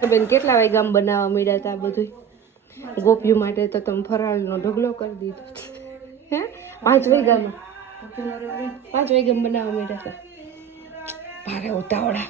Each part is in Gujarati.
બેન કેટલા વાગ્યામાં બનાવવા મળ્યા હતા બધું ગોપીઓ માટે? તો તમે ફરાળનો ઢગલો કરી દીધો હે? 5 વાગ્યામાં 5 વાગ્યામાં બનાવવા મળ્યા હતા. ભારે ઉતાવળા.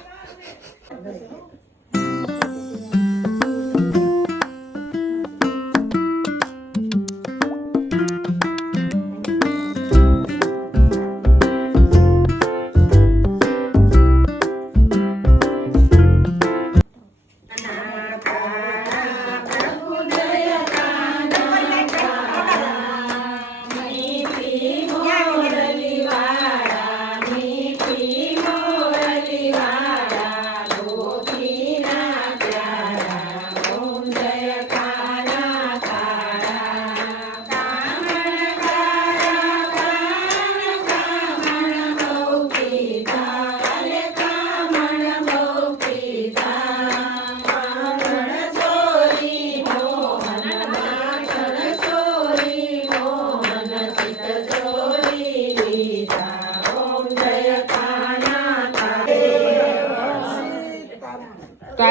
તો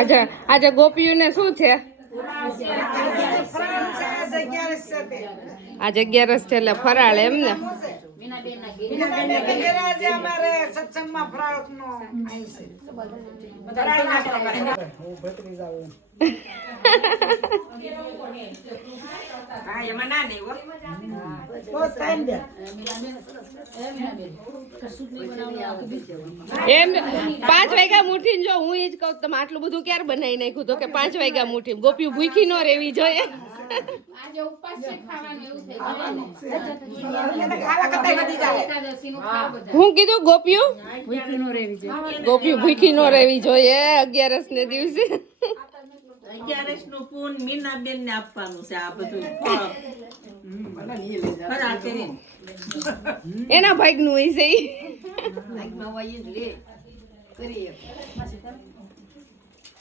આજે ગોપીઓને શું છે? આજે 11 છે એટલે ફરાળ એમ ને? એમ 5 વાગ્યા મુઠી જો હું એ જ કહું તમે આટલું બધું ક્યારે બનાવી નાખ્યું? તો કે 5 વાગ્યા મુઠી. ગોપીઓ ભૂખી ન રહેવી જોઈએ. આજે ઉપવાસ છે, ખાવાનું એવું થઈ જાય. હું કીધું ગોપીઓ ભૂખી ન રહેવી જોઈએ. ગોપીઓ ભૂખી ન રહેવી જોઈએ 11 ને દિવસે. 11 નું પૂન મીનાબેન ને આપવાનું છે આ બધું. એના ભાગ નું હોય છે.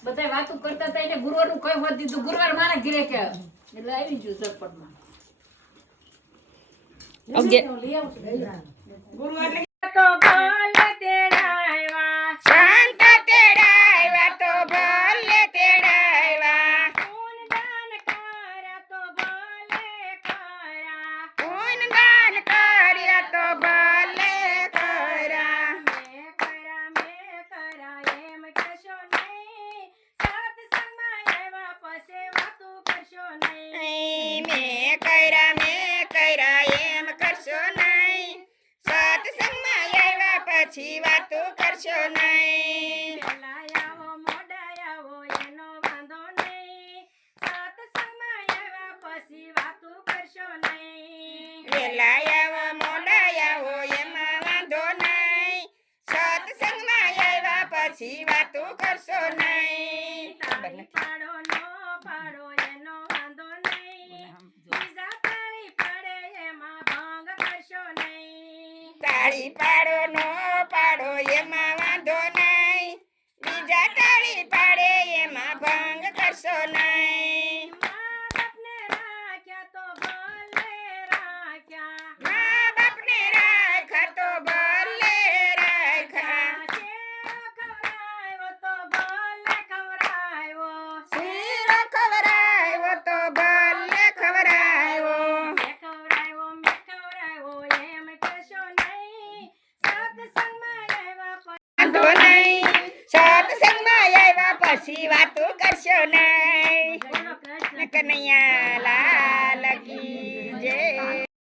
બધા વાતો કરતા હતા એટલે ગુરુવાર નું કઈ હોત દીધું. ગુરુવાર મારા ઘરે કે એટલે આવી ગયું ઝટપટમાં. ગુરુવાર તો ભલે તેડાવ્યા, શાંત તેડાવ્યા તો ભલે તેડાવ્યા, પૂનદાન કર્યા તો ભલે કર્યા, પૂનદાન કર્યા તો ભલે કર્યા. મેં કર્યા એમ કહેશો નહીં, સત્સંગમાં આવ્યા પછી વાતું કરશો નહીં. મેં કર્યા એમ કરશો નહીં, સત્સંગમાં આવ્યા પછી વાતો કરશો નહીં. પેલા આવો મોડા આવો એનો વાંધો નહીં, સત્સંગમાં આવ્યા પછી વાતું કરશો નહીં. વેલા આવો મોડા આવો એમાં વાંધો નહીં, સત્સંગમાં આવ્યા પછી વાતો કરશો નહીં. તાળી પાડો નો પાડો એનો વાંધો નહીં, બીજા તાળી પાડે એમાં ભંગ કરશો નહીં. તાળી પાડો નો પાડો એમાં વાંધો નહીં, બીજા તાળી પાડે એમાં ભંગ કરશો નહીં. મા બાપને રાખ્યા તો ભલે રાખ્યા, મા બાપને રાખ્યા તો ભલે રાખ્યા, ખવડાવ્યો તો ભલે ખવડાવ્યો, શીરો ખવડાવ્યો તો ભલે ખવડાવ્યો. મેં ખવડાવ્યો એમ કહેશો નહીં, સત્સંગમાં આવ્યા વાંધો નહીં, સત્સંગમાં આવ્યા પછી વાતો કરશો નહીં. કનૈયા લાલ કી જય.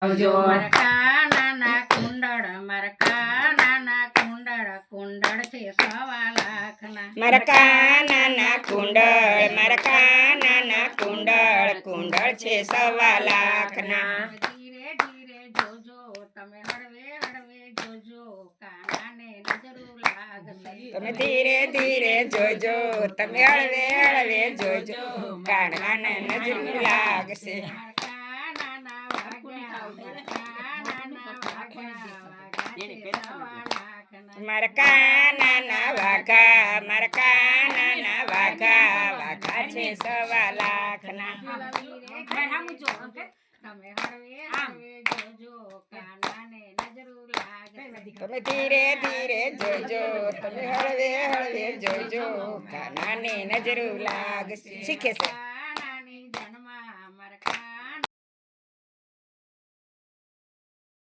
મારા કાનાના કુંડળ, મારા કાનાના કુંડળ, કુંડળ છે 1.25 લાખના. મારા કાનાના કુંડળ, મારા કાનાના કુંડળ, કુંડળ છે 1.25 લાખના. ધીરે ધીરે જોજો તમે, હળવે હળવે જોજો, કાનાને નજરું લાગશે. તમે ધીરે ધીરે જોજો, તમે હળવે હળવે જોજો, કાનાને નજર લાગશે. કાનાના વાગ્યા, કાનાના વાગ્યા, વાગ્યા છે 1.25 લાખના. મારા કાનાના વાઘા, મારા કાનાના વાઘા, વાઘા છે 1.25 લાખના. તમે હળવે હળવે જોજો, કાનાને નજરું લાગશે. તમે ધીરે ધીરે જોજો, તમે હળવે હળવે જોજો, કાનાને નજર લાગશે. શીખે છે.